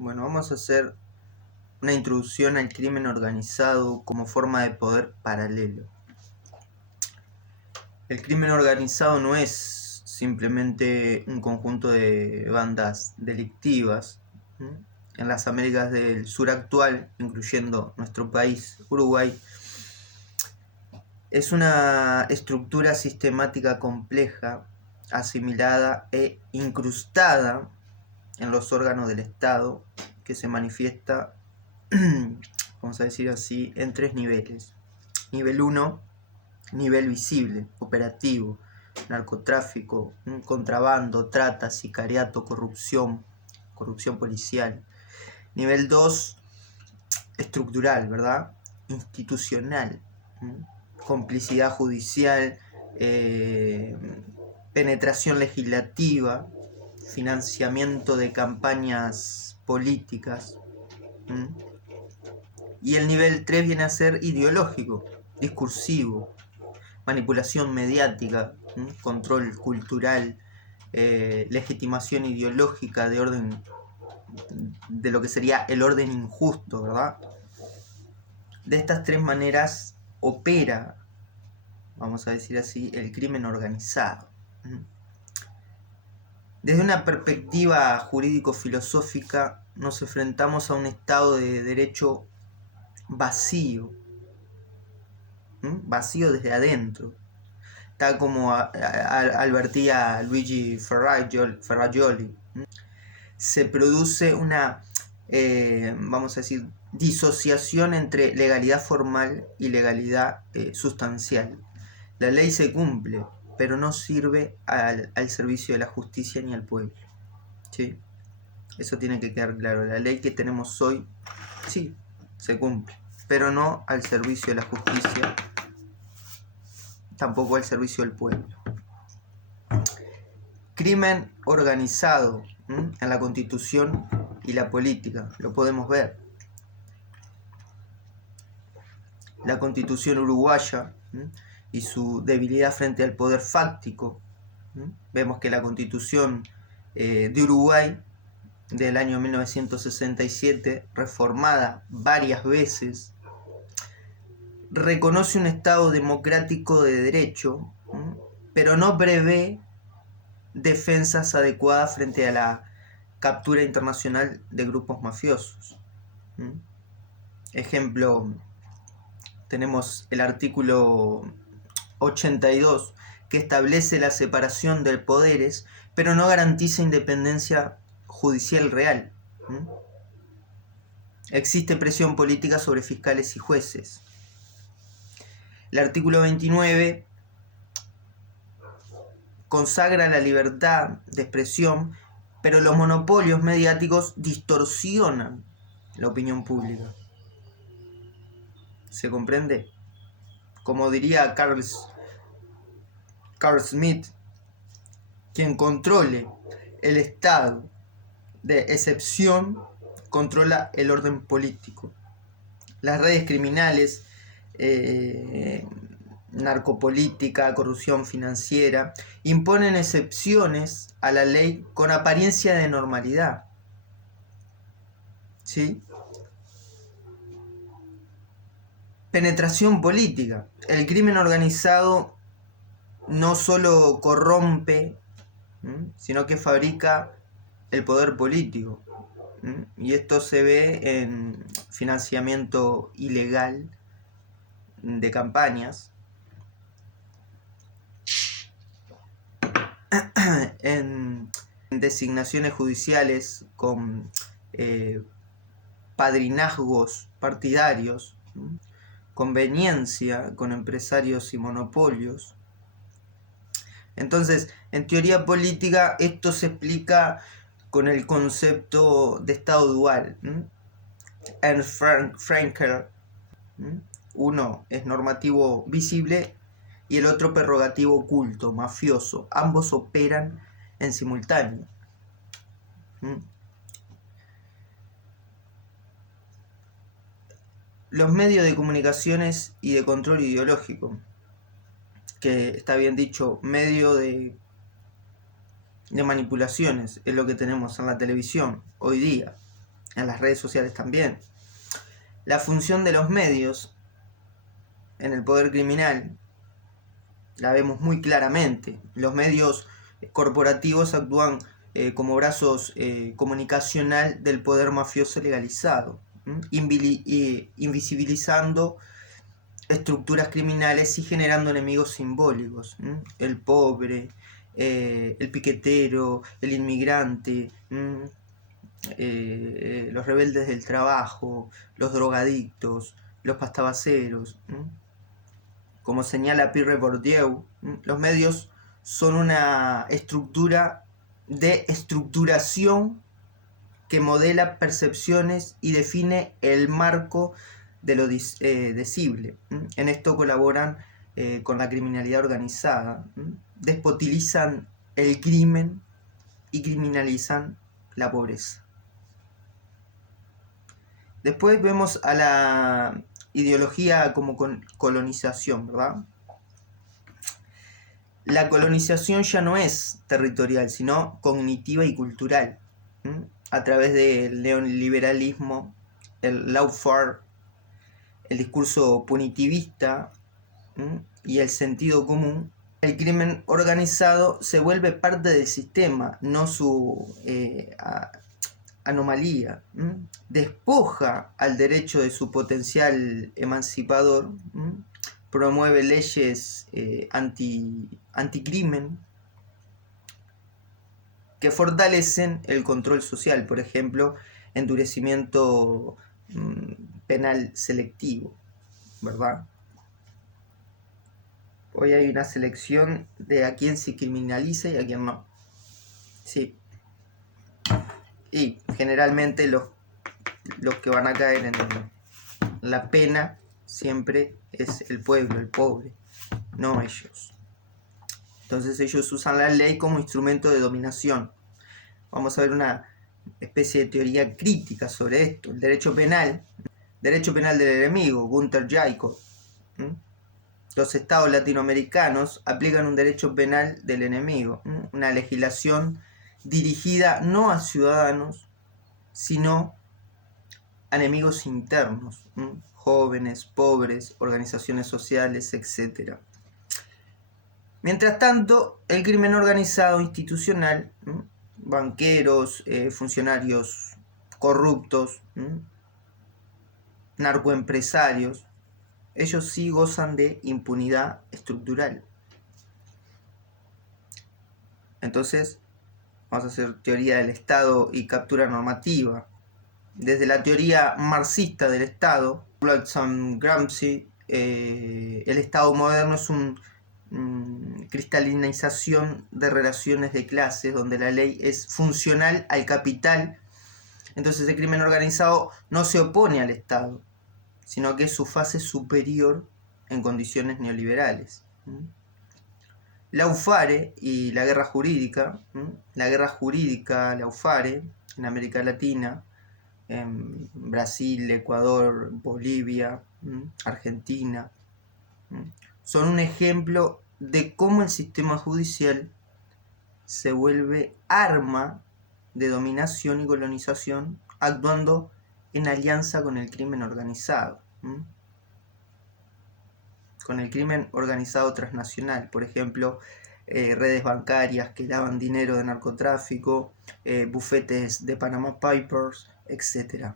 Bueno, vamos a hacer una introducción al crimen organizado como forma de poder paralelo. El crimen organizado no es simplemente un conjunto de bandas delictivas. En las Américas del Sur actual, incluyendo nuestro país, Uruguay, es una estructura sistemática compleja, asimilada e incrustada en los órganos del Estado, que se manifiesta, vamos a decir así, en 3 niveles. Nivel 1, nivel visible, operativo, narcotráfico, contrabando, trata, sicariato, corrupción policial. Nivel 2, estructural, ¿verdad? Institucional, complicidad judicial, penetración legislativa, financiamiento de campañas políticas. Y el nivel 3 viene a ser ideológico, discursivo, manipulación mediática, control cultural, legitimación ideológica de orden, de lo que sería el orden injusto, ¿verdad? De estas 3 maneras opera, vamos a decir así, el crimen organizado. Desde una perspectiva jurídico-filosófica nos enfrentamos a un Estado de Derecho vacío, vacío desde adentro, tal como advertía Luigi Ferrajoli. Se produce una, vamos a decir, disociación entre legalidad formal y legalidad sustancial. La ley se cumple, pero no sirve al servicio de la justicia ni al pueblo. ¿Sí? Eso tiene que quedar claro. La ley que tenemos hoy, sí, se cumple, pero no al servicio de la justicia, tampoco al servicio del pueblo. Crimen organizado en la Constitución y la política, lo podemos ver. La Constitución uruguaya y su debilidad frente al poder fáctico. Vemos que la Constitución de Uruguay del año 1967, reformada varias veces, reconoce un Estado democrático de derecho, pero no prevé defensas adecuadas frente a la captura internacional de grupos mafiosos. Ejemplo, tenemos el artículo 82, que establece la separación de poderes, pero no garantiza independencia judicial real. Existe presión política sobre fiscales y jueces. El artículo 29 consagra la libertad de expresión, pero los monopolios mediáticos distorsionan la opinión pública. ¿Se comprende? Como diría Carl Smith, quien controle el estado de excepción controla el orden político. Las redes criminales, narcopolítica, corrupción financiera, imponen excepciones a la ley con apariencia de normalidad. ¿Sí? Penetración política. El crimen organizado no solo corrompe, sino que fabrica el poder político. Y esto se ve en financiamiento ilegal de campañas, en designaciones judiciales con padrinazgos partidarios, conveniencia con empresarios y monopolios. Entonces, en teoría política, esto se explica con el concepto de Estado dual. Ernst Fraenkel, uno es normativo visible y el otro prerrogativo oculto, mafioso. Ambos operan en simultáneo. Los medios de comunicaciones y de control ideológico, que está bien dicho, medio de manipulaciones, es lo que tenemos en la televisión hoy día. en las redes sociales también. La función de los medios en el poder criminal la vemos muy claramente. Los medios corporativos actúan como brazos comunicacional del poder mafioso legalizado, invisibilizando estructuras criminales y generando enemigos simbólicos. El pobre, el piquetero, el inmigrante, los rebeldes del trabajo, los drogadictos, los pastabaceros. Como señala Pierre Bourdieu, los medios son una estructura de estructuración que modela percepciones y define el marco de lo decible. En esto colaboran con la criminalidad organizada, despotilizan el crimen y criminalizan la pobreza. Después vemos a la ideología como colonización, ¿verdad? La colonización ya no es territorial, sino cognitiva y cultural, a través del neoliberalismo, el lawfare, el discurso punitivista y el sentido común. El crimen organizado se vuelve parte del sistema, no su anomalía. Despoja al derecho de su potencial emancipador, promueve leyes anticrimen que fortalecen el control social, por ejemplo, endurecimiento penal selectivo, ¿verdad? Hoy hay una selección de a quién se criminaliza y a quién no. Sí. Y generalmente los que van a caer en la pena siempre es el pueblo, el pobre, no ellos. Entonces ellos usan la ley como instrumento de dominación. Vamos a ver una especie de teoría crítica sobre esto. El derecho penal del enemigo, Gunther Jacob. Los estados latinoamericanos aplican un derecho penal del enemigo, una legislación dirigida no a ciudadanos, sino a enemigos internos, jóvenes, pobres, organizaciones sociales, etc. Mientras tanto, el crimen organizado institucional, banqueros, funcionarios corruptos, narcoempresarios, ellos sí gozan de impunidad estructural. Entonces, vamos a hacer teoría del Estado y captura normativa. Desde la teoría marxista del Estado, Gramsci, el Estado moderno es una cristalización de relaciones de clases donde la ley es funcional al capital. Entonces el crimen organizado no se opone al Estado, sino que es su fase superior en condiciones neoliberales. Lawfare y la guerra jurídica, Lawfare en América Latina, en Brasil, Ecuador, Bolivia, Argentina, son un ejemplo de cómo el sistema judicial se vuelve arma de dominación y colonización, actuando en alianza con el crimen organizado, con el crimen organizado transnacional, por ejemplo, redes bancarias que lavan dinero de narcotráfico, bufetes de Panama Papers, etc.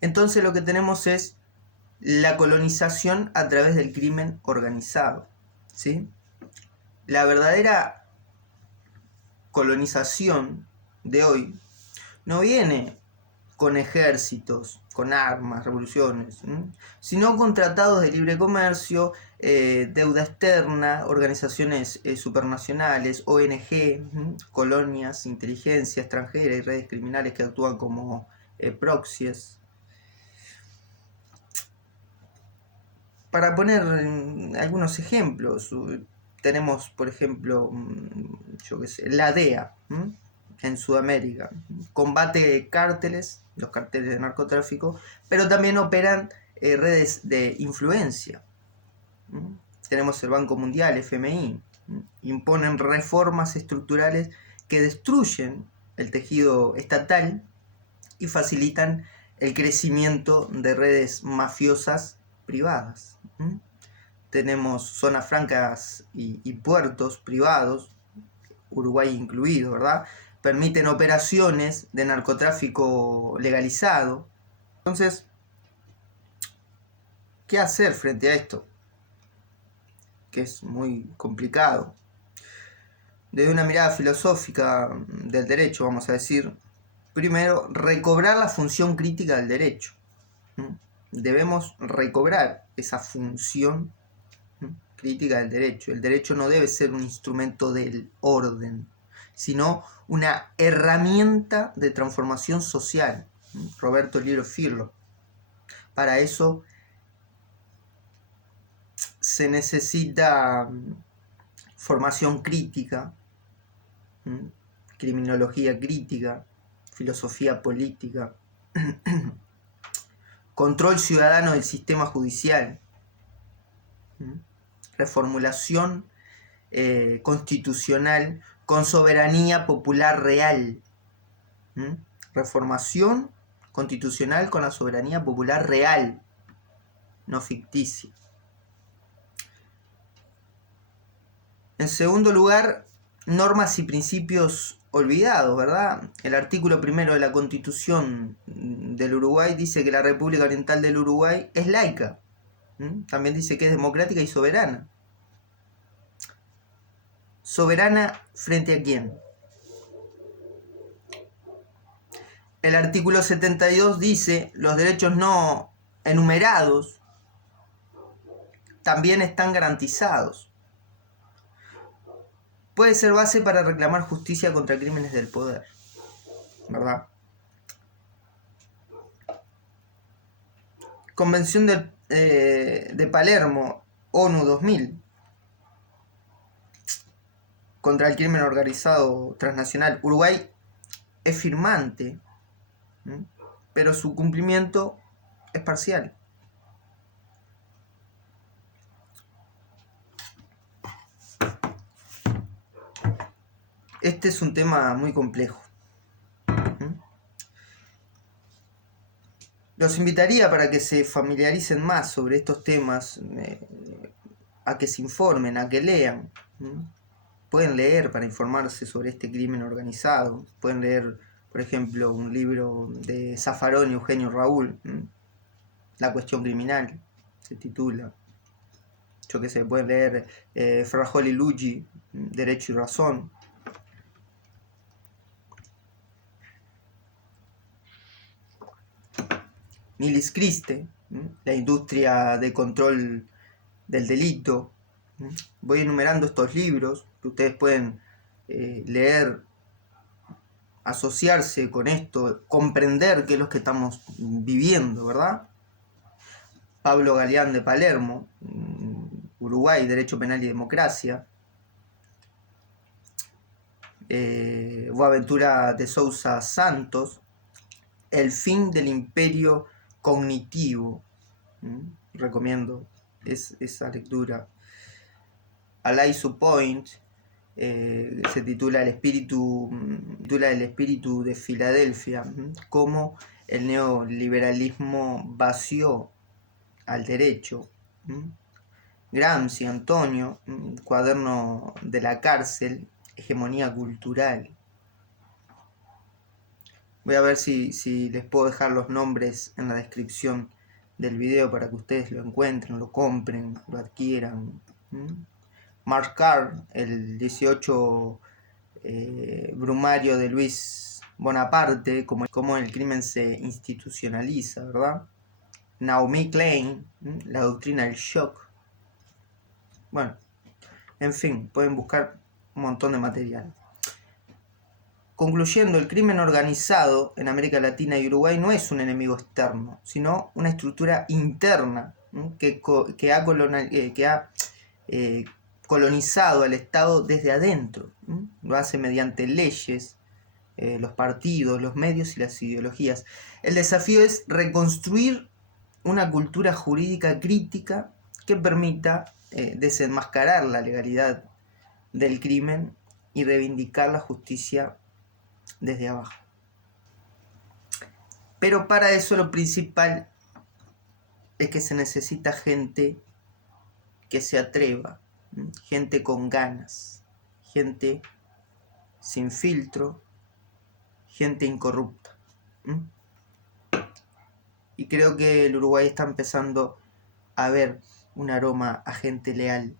Entonces lo que tenemos es la colonización a través del crimen organizado, ¿sí? La verdadera colonización de hoy no viene con ejércitos, con armas, revoluciones, sino con tratados de libre comercio, deuda externa, organizaciones supranacionales, ONG, colonias, inteligencia extranjera y redes criminales que actúan como proxies. Para poner algunos ejemplos, tenemos, por ejemplo, la DEA en Sudamérica. Combate cárteles, los carteles de narcotráfico, pero también operan redes de influencia. Tenemos el Banco Mundial, FMI, imponen reformas estructurales que destruyen el tejido estatal y facilitan el crecimiento de redes mafiosas privadas. Tenemos zonas francas y puertos privados, Uruguay incluido, ¿verdad? Permiten operaciones de narcotráfico legalizado. Entonces, ¿qué hacer frente a esto? Que es muy complicado. Desde una mirada filosófica del derecho, vamos a decir, primero, recobrar la función crítica del derecho. Debemos recobrar esa función crítica del derecho. El derecho no debe ser un instrumento del orden, sino una herramienta de transformación social. Roberto Lirio Firlo. Para eso se necesita formación crítica, criminología crítica, filosofía política, control ciudadano del sistema judicial, reformulación constitucional con soberanía popular real, reformación constitucional con la soberanía popular real, no ficticia. En segundo lugar, normas y principios olvidados, ¿verdad? El artículo 1 de la Constitución del Uruguay dice que la República Oriental del Uruguay es laica. También dice que es democrática y soberana. ¿Soberana frente a quién? El artículo 72 dice los derechos no enumerados también están garantizados. Puede ser base para reclamar justicia contra crímenes del poder, ¿verdad? Convención de Palermo, ONU 2000, contra el crimen organizado transnacional. Uruguay es firmante, pero su cumplimiento es parcial. Este es un tema muy complejo. Los invitaría para que se familiaricen más sobre estos temas, a que se informen, a que lean. Pueden leer para informarse sobre este crimen organizado. Pueden leer, por ejemplo, un libro de Zaffaroni y Eugenio Raúl, La cuestión criminal, se titula. Yo qué sé, pueden leer Ferrajoli Luigi, Derecho y Razón. Nilis Christe, La industria de control del delito. Voy enumerando estos libros que ustedes pueden leer, asociarse con esto, comprender qué es lo que estamos viviendo, ¿verdad? Pablo Galeán de Palermo, Uruguay, Derecho Penal y Democracia. Boaventura de Sousa Santos, El fin del imperio cognitivo. Recomiendo esa lectura. Alaizu Point, se titula El espíritu de Filadelfia, cómo el neoliberalismo vació al derecho. Gramsci, Antonio, Cuaderno de la cárcel, Hegemonía cultural. Voy a ver si les puedo dejar los nombres en la descripción del video para que ustedes lo encuentren, lo compren, lo adquieran. Mark Carr, el 18 Brumario de Luis Bonaparte, como el crimen se institucionaliza, ¿verdad? Naomi Klein, La doctrina del shock. Bueno, en fin, pueden buscar un montón de material. Concluyendo, el crimen organizado en América Latina y Uruguay no es un enemigo externo, sino una estructura interna que ha colonizado al Estado desde adentro. Lo hace mediante leyes, los partidos, los medios y las ideologías. El desafío es reconstruir una cultura jurídica crítica que permita desenmascarar la legalidad del crimen y reivindicar la justicia desde abajo. Pero para eso lo principal es que se necesita gente que se atreva, gente con ganas, gente sin filtro, gente incorrupta. Y creo que el Uruguay está empezando a ver un aroma a gente leal.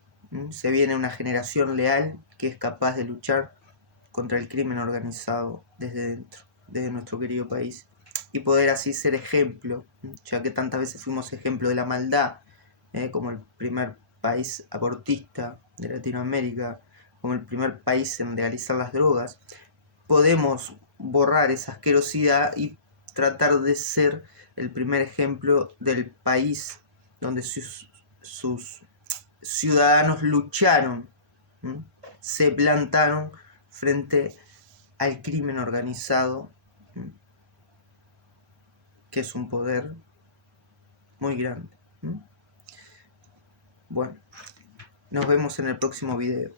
Se viene una generación leal que es capaz de luchar contra el crimen organizado desde dentro, desde nuestro querido país, y poder así ser ejemplo, ya que tantas veces fuimos ejemplo de la maldad, como el primer país abortista de Latinoamérica, como el primer país en legalizar las drogas. Podemos borrar esa asquerosidad y tratar de ser el primer ejemplo del país donde sus ciudadanos lucharon, se plantaron frente al crimen organizado, que es un poder muy grande. Bueno, nos vemos en el próximo video.